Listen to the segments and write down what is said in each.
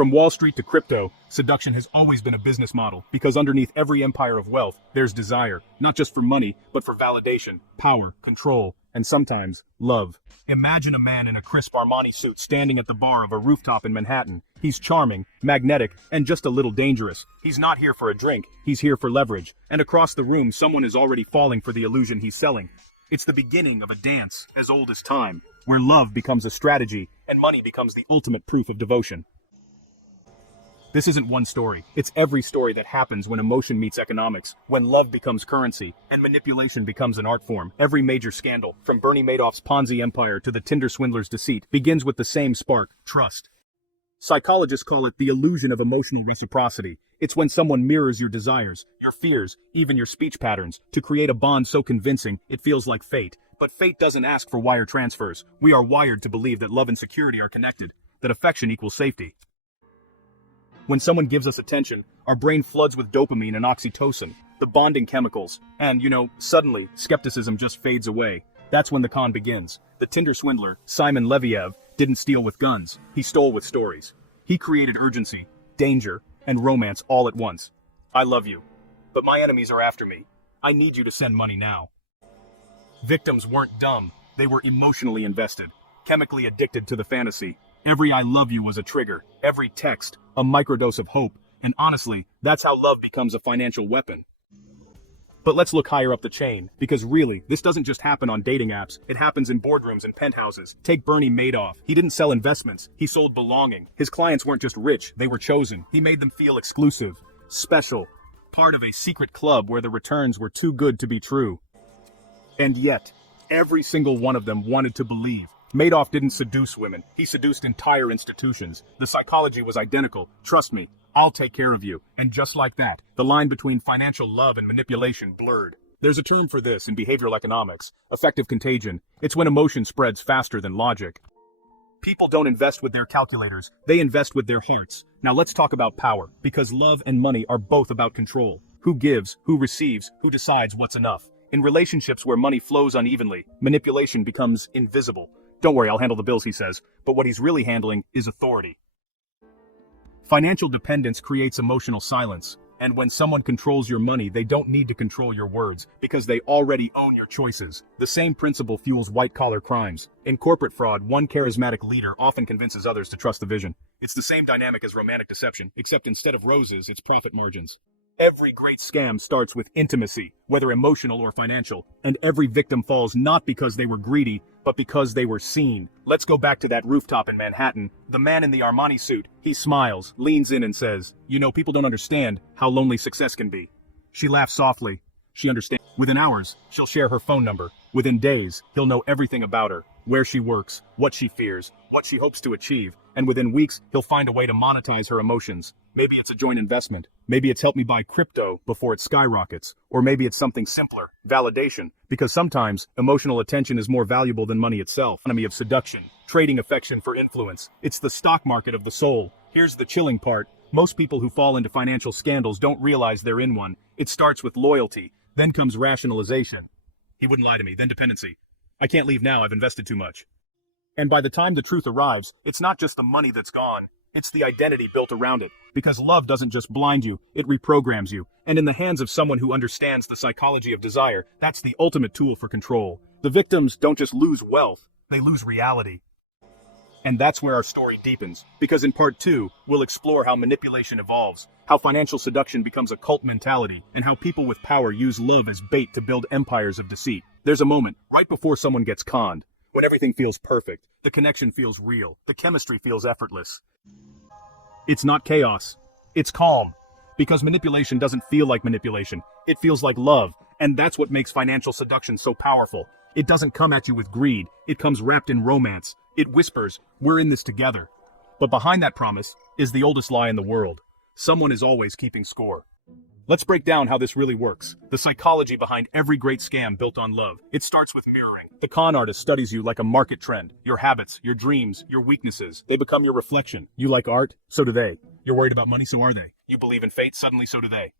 From Wall Street to crypto, seduction has always been a business model because underneath every empire of wealth, there's desire, not just for money, but for validation, power, control, and sometimes love. Imagine a man in a crisp Armani suit standing at the bar of a rooftop in Manhattan. He's charming, magnetic, and just a little dangerous. He's not here for a drink, he's here for leverage. And across the room, someone is already falling for the illusion he's selling. It's the beginning of a dance as old as time, where love becomes a strategy and money becomes the ultimate proof of devotion. This isn't one story. It's every story that happens when emotion meets economics, when love becomes currency, and manipulation becomes an art form. Every major scandal, from Bernie Madoff's Ponzi empire to the Tinder swindler's deceit, begins with the same spark: trust. Psychologists call it the illusion of emotional reciprocity. It's when someone mirrors your desires, your fears, even your speech patterns, to create a bond so convincing it feels like fate. But fate doesn't ask for wire transfers. We are wired to believe that love and security are connected, that affection equals safety. When someone gives us attention, our brain floods with dopamine and oxytocin, the bonding chemicals, and, suddenly, skepticism just fades away. That's when the con begins. The Tinder swindler, Simon Leviev, didn't steal with guns. He stole with stories. He created urgency, danger, and romance all at once. I love you, but my enemies are after me. I need you to send money now. Victims weren't dumb. They were emotionally invested, chemically addicted to the fantasy. Every I love you was a trigger, every text, a microdose of hope, and honestly, that's how love becomes a financial weapon. But let's look higher up the chain, because really, this doesn't just happen on dating apps, it happens in boardrooms and penthouses. Take Bernie Madoff. He didn't sell investments, he sold belonging. His clients weren't just rich, they were chosen. He made them feel exclusive, special, part of a secret club where the returns were too good to be true. And yet, every single one of them wanted to believe. Madoff didn't seduce women, he seduced entire institutions. The psychology was identical. Trust me, I'll take care of you. And just like that, the line between financial love and manipulation blurred. There's a term for this in behavioral economics: affective contagion. It's when emotion spreads faster than logic. People don't invest with their calculators, they invest with their hearts. Now let's talk about power, because love and money are both about control. Who gives, who receives, who decides what's enough? In relationships where money flows unevenly, manipulation becomes invisible. Don't worry, I'll handle the bills, he says, but what he's really handling is authority. Financial dependence creates emotional silence, and when someone controls your money, they don't need to control your words, because they already own your choices. The same principle fuels white-collar crimes. In corporate fraud, one charismatic leader often convinces others to trust the vision. It's the same dynamic as romantic deception, except instead of roses, it's profit margins. Every great scam starts with intimacy, whether emotional or financial, and every victim falls not because they were greedy, but because they were seen. Let's go back to that rooftop in Manhattan. The man in the Armani suit, he smiles, leans in and says, people don't understand how lonely success can be. She laughs softly. She understands. Within hours, she'll share her phone number. Within days, he'll know everything about her, where she works, what she fears, what she hopes to achieve, and within weeks, he'll find a way to monetize her emotions. Maybe it's a joint investment. Maybe it's help me buy crypto before it skyrockets. Or maybe it's something simpler, validation. Because sometimes, emotional attention is more valuable than money itself. Economy of seduction, trading affection for influence. It's the stock market of the soul. Here's the chilling part. Most people who fall into financial scandals don't realize they're in one. It starts with loyalty. Then comes rationalization. He wouldn't lie to me. Then dependency. I can't leave now, I've invested too much. And by the time the truth arrives, it's not just the money that's gone. It's the identity built around it. Because love doesn't just blind you, it reprograms you. And in the hands of someone who understands the psychology of desire, that's the ultimate tool for control. The victims don't just lose wealth, they lose reality. And that's where our story deepens. Because in part 2, we'll explore how manipulation evolves, how financial seduction becomes a cult mentality, and how people with power use love as bait to build empires of deceit. There's a moment, right before someone gets conned, when everything feels perfect, the connection feels real, the chemistry feels effortless. It's not chaos, it's calm. Because manipulation doesn't feel like manipulation, it feels like love, and that's what makes financial seduction so powerful. It doesn't come at you with greed, it comes wrapped in romance. It whispers, we're in this together. But behind that promise is the oldest lie in the world. Someone is always keeping score. Let's break down how this really works. The psychology behind every great scam built on love. It starts with mirroring. The con artist studies you like a market trend. Your habits, your dreams, your weaknesses. They become your reflection. You like art? So do they. You're worried about money? So are they. You believe in fate? Suddenly so do they.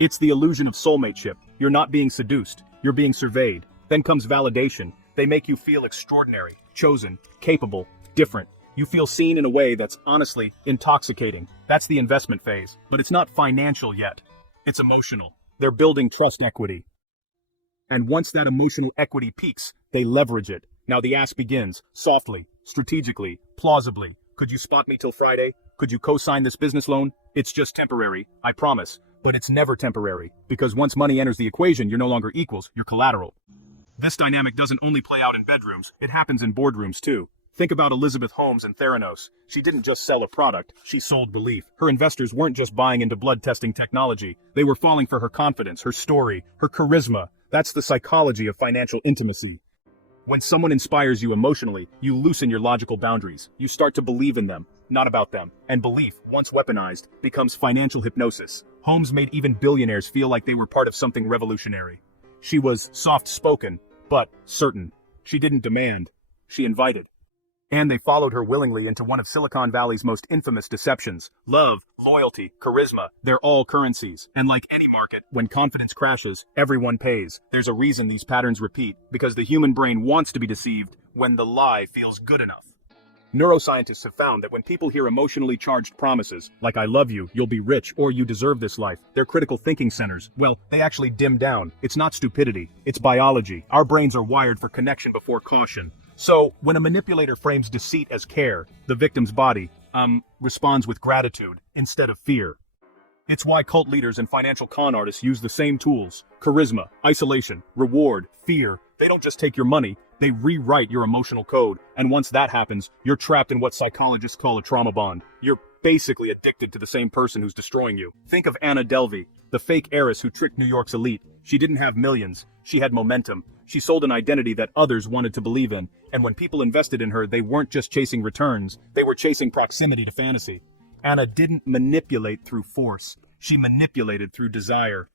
It's the illusion of soulmateship. You're not being seduced. You're being surveyed. Then comes validation. They make you feel extraordinary, chosen, capable, different. You feel seen in a way that's honestly intoxicating. That's the investment phase. But it's not financial yet. It's emotional. They're building trust equity. And once that emotional equity peaks, they leverage it. Now the ask begins, softly, strategically, plausibly. Could you spot me till Friday? Could you co-sign this business loan? It's just temporary, I promise. But it's never temporary, because once money enters the equation, you're no longer equals, you're collateral. This dynamic doesn't only play out in bedrooms, it happens in boardrooms too. Think about Elizabeth Holmes and Theranos. She didn't just sell a product, she sold belief. Her investors weren't just buying into blood testing technology, they were falling for her confidence, her story, her charisma. That's the psychology of financial intimacy. When someone inspires you emotionally, you loosen your logical boundaries. You start to believe in them, not about them. And belief, once weaponized, becomes financial hypnosis. Holmes made even billionaires feel like they were part of something revolutionary. She was soft-spoken, but certain. She didn't demand. She invited. And they followed her willingly into one of Silicon Valley's most infamous deceptions. Love, loyalty, charisma, they're all currencies. And like any market, when confidence crashes, everyone pays. There's a reason these patterns repeat, because the human brain wants to be deceived when the lie feels good enough. Neuroscientists have found that when people hear emotionally charged promises, like I love you, you'll be rich, or you deserve this life, their critical thinking centers, well, they actually dim down. It's not stupidity, it's biology. Our brains are wired for connection before caution. So, when a manipulator frames deceit as care, the victim's body, responds with gratitude instead of fear. It's why cult leaders and financial con artists use the same tools. Charisma, isolation, reward, fear. They don't just take your money, they rewrite your emotional code. And once that happens, you're trapped in what psychologists call a trauma bond. You're basically addicted to the same person who's destroying you. Think of Anna Delvey, the fake heiress who tricked New York's elite. She didn't have millions, she had momentum. She sold an identity that others wanted to believe in. And when people invested in her, they weren't just chasing returns, they were chasing proximity to fantasy. Anna didn't manipulate through force, she manipulated through desire.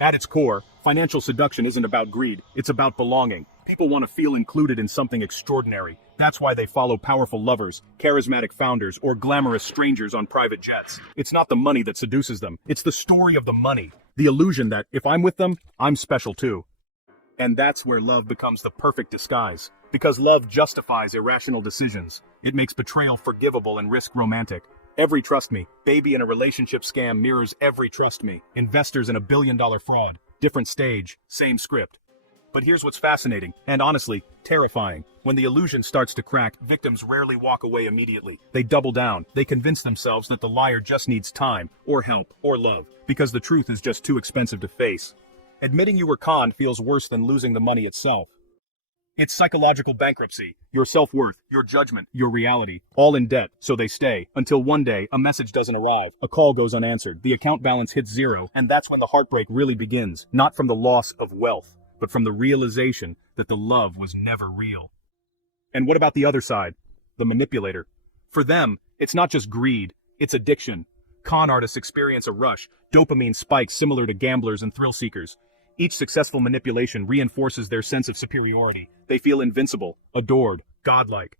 At its core, financial seduction isn't about greed, it's about belonging. People want to feel included in something extraordinary. That's why they follow powerful lovers, charismatic founders, or glamorous strangers on private jets. It's not the money that seduces them, it's the story of the money. The illusion that, if I'm with them, I'm special too. And that's where love becomes the perfect disguise. Because love justifies irrational decisions. It makes betrayal forgivable and risk romantic. Every trust me baby in a relationship scam mirrors every trust me investors in a billion-dollar fraud. Different stage, same script. But here's what's fascinating, and honestly, terrifying. When the illusion starts to crack, victims rarely walk away immediately. They double down. They convince themselves that the liar just needs time, or help, or love, because the truth is just too expensive to face. Admitting you were conned feels worse than losing the money itself. It's psychological bankruptcy. Your self-worth, your judgment, your reality, all in debt, so they stay. Until one day, a message doesn't arrive, a call goes unanswered, the account balance hits zero, and that's when the heartbreak really begins. Not from the loss of wealth, but from the realization that the love was never real. And what about the other side? The manipulator. For them, it's not just greed, it's addiction. Con artists experience a rush, dopamine spikes similar to gamblers and thrill seekers. Each successful manipulation reinforces their sense of superiority. They feel invincible, adored, godlike.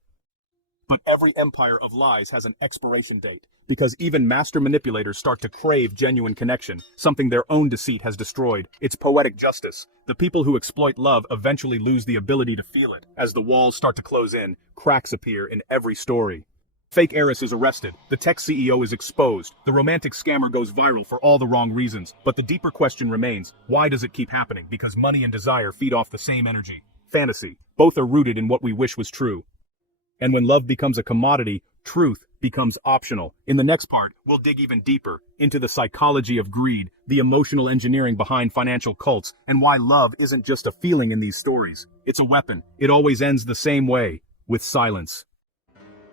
But every empire of lies has an expiration date, because even master manipulators start to crave genuine connection, something their own deceit has destroyed. It's poetic justice. The people who exploit love eventually lose the ability to feel it. As the walls start to close in, cracks appear in every story. Fake heiress is arrested, the tech CEO is exposed, the romantic scammer goes viral for all the wrong reasons. But the deeper question remains, why does it keep happening? Because money and desire feed off the same energy. Fantasy. Both are rooted in what we wish was true. And when love becomes a commodity, truth becomes optional. In the next part, we'll dig even deeper into the psychology of greed, the emotional engineering behind financial cults, and why love isn't just a feeling in these stories. It's a weapon. It always ends the same way, with silence.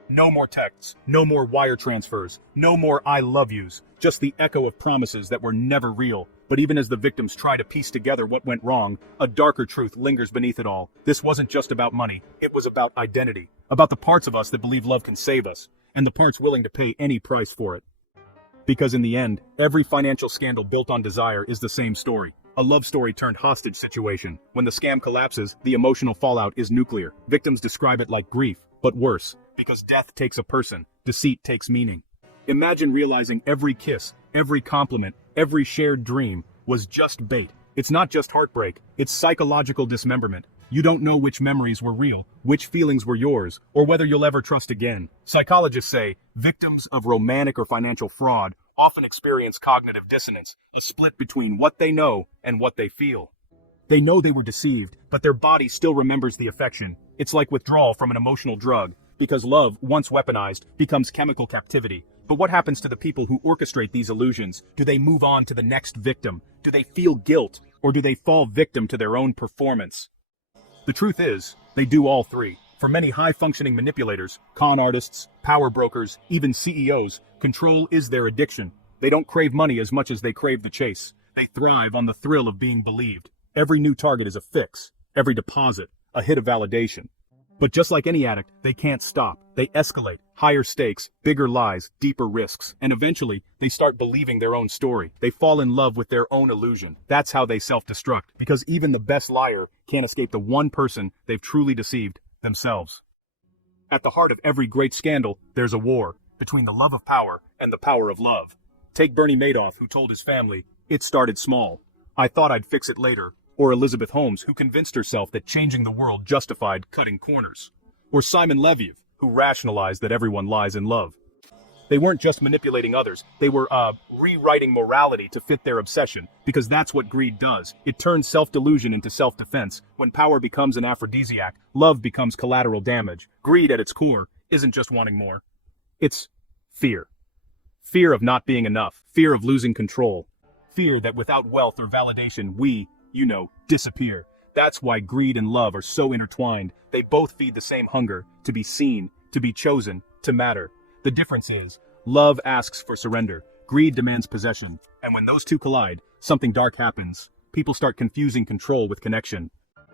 No more texts, no more wire transfers, no more I love yous, just the echo of promises that were never real. But even as the victims try to piece together what went wrong, a darker truth lingers beneath it all. This wasn't just about money, it was about identity, about the parts of us that believe love can save us, and the parts willing to pay any price for it. Because in the end, every financial scandal built on desire is the same story. A love story turned hostage situation. When the scam collapses, the emotional fallout is nuclear. Victims describe it like grief, but worse. Because death takes a person, deceit takes meaning. Imagine realizing every kiss, every compliment, every shared dream was just bait. It's not just heartbreak, it's psychological dismemberment. You don't know which memories were real, which feelings were yours, or whether you'll ever trust again. Psychologists say victims of romantic or financial fraud often experience cognitive dissonance, a split between what they know and what they feel. They know they were deceived, but their body still remembers the affection. It's like withdrawal from an emotional drug, because love, once weaponized, becomes chemical captivity. But what happens to the people who orchestrate these illusions? Do they move on to the next victim? Do they feel guilt, or do they fall victim to their own performance? The truth is, they do all three. For many high-functioning manipulators, con artists, power brokers, even CEOs, control is their addiction. They don't crave money as much as they crave the chase. They thrive on the thrill of being believed. Every new target is a fix. Every deposit, a hit of validation. But just like any addict, they can't stop. They escalate, higher stakes, bigger lies, deeper risks, and eventually, they start believing their own story. They fall in love with their own illusion. That's how they self-destruct, because even the best liar can't escape the one person they've truly deceived, themselves. At the heart of every great scandal, there's a war between the love of power and the power of love. Take Bernie Madoff, who told his family, "It started small. I thought I'd fix it later." Or Elizabeth Holmes, who convinced herself that changing the world justified cutting corners. Or Simon Leviev, who rationalized that everyone lies in love. They weren't just manipulating others, they were, rewriting morality to fit their obsession, because that's what greed does. It turns self-delusion into self-defense. When power becomes an aphrodisiac, love becomes collateral damage. Greed, at its core, isn't just wanting more. It's fear. Fear of not being enough. Fear of losing control. Fear that without wealth or validation, we, disappear. That's why greed and love are so intertwined. They both feed the same hunger, to be seen, to be chosen, to matter. The difference is, love asks for surrender, greed demands possession, and when those two collide, something dark happens. People start confusing control with connection.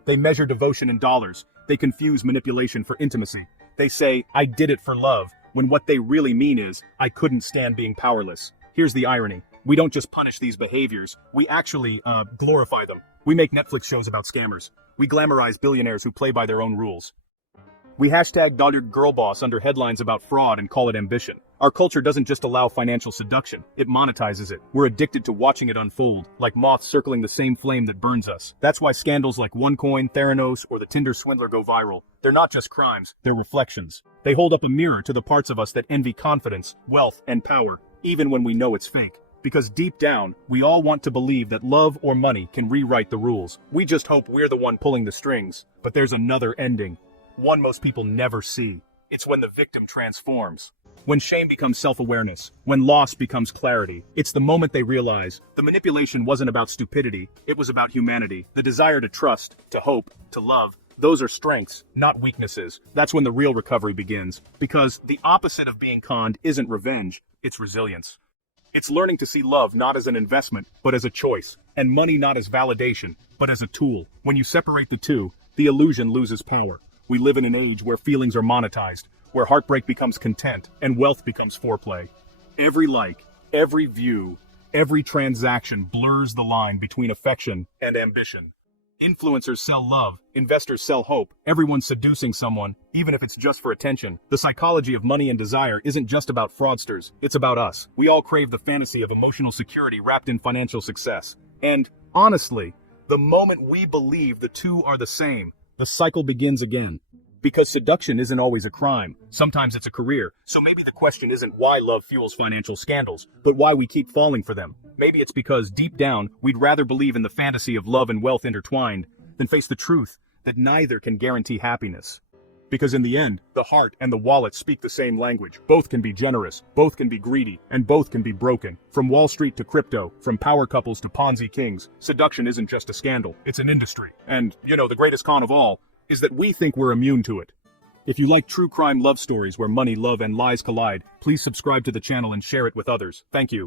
They measure devotion in dollars, they confuse manipulation for intimacy. They say, "I did it for love," when what they really mean is, "I couldn't stand being powerless." Here's the irony. We don't just punish these behaviors, we actually, glorify them. We make Netflix shows about scammers. We glamorize billionaires who play by their own rules. We hashtag #girlboss under headlines about fraud and call it ambition. Our culture doesn't just allow financial seduction, it monetizes it. We're addicted to watching it unfold, like moths circling the same flame that burns us. That's why scandals like OneCoin, Theranos, or the Tinder swindler go viral. They're not just crimes, they're reflections. They hold up a mirror to the parts of us that envy confidence, wealth, and power, even when we know it's fake. Because deep down, we all want to believe that love or money can rewrite the rules. We just hope we're the one pulling the strings. But there's another ending. One most people never see. It's when the victim transforms. When shame becomes self-awareness. When loss becomes clarity. It's the moment they realize the manipulation wasn't about stupidity, it was about humanity. The desire to trust, to hope, to love. Those are strengths, not weaknesses. That's when the real recovery begins. Because the opposite of being conned isn't revenge, it's resilience. It's learning to see love not as an investment, but as a choice, and money not as validation, but as a tool. When you separate the two, the illusion loses power. We live in an age where feelings are monetized, where heartbreak becomes content, and wealth becomes foreplay. Every like, every view, every transaction blurs the line between affection and ambition. Influencers sell love, investors sell hope, everyone's seducing someone, even if it's just for attention. The psychology of money and desire isn't just about fraudsters, it's about us. We all crave the fantasy of emotional security wrapped in financial success. And, honestly, the moment we believe the two are the same, the cycle begins again. Because seduction isn't always a crime, sometimes it's a career. So maybe the question isn't why love fuels financial scandals, but why we keep falling for them. Maybe it's because, deep down, we'd rather believe in the fantasy of love and wealth intertwined than face the truth that neither can guarantee happiness. Because in the end, the heart and the wallet speak the same language. Both can be generous, both can be greedy, and both can be broken. From Wall Street to crypto, from power couples to Ponzi kings, seduction isn't just a scandal, it's an industry. And, the greatest con of all is that we think we're immune to it. If you like true crime love stories where money, love, and lies collide, please subscribe to the channel and share it with others. Thank you.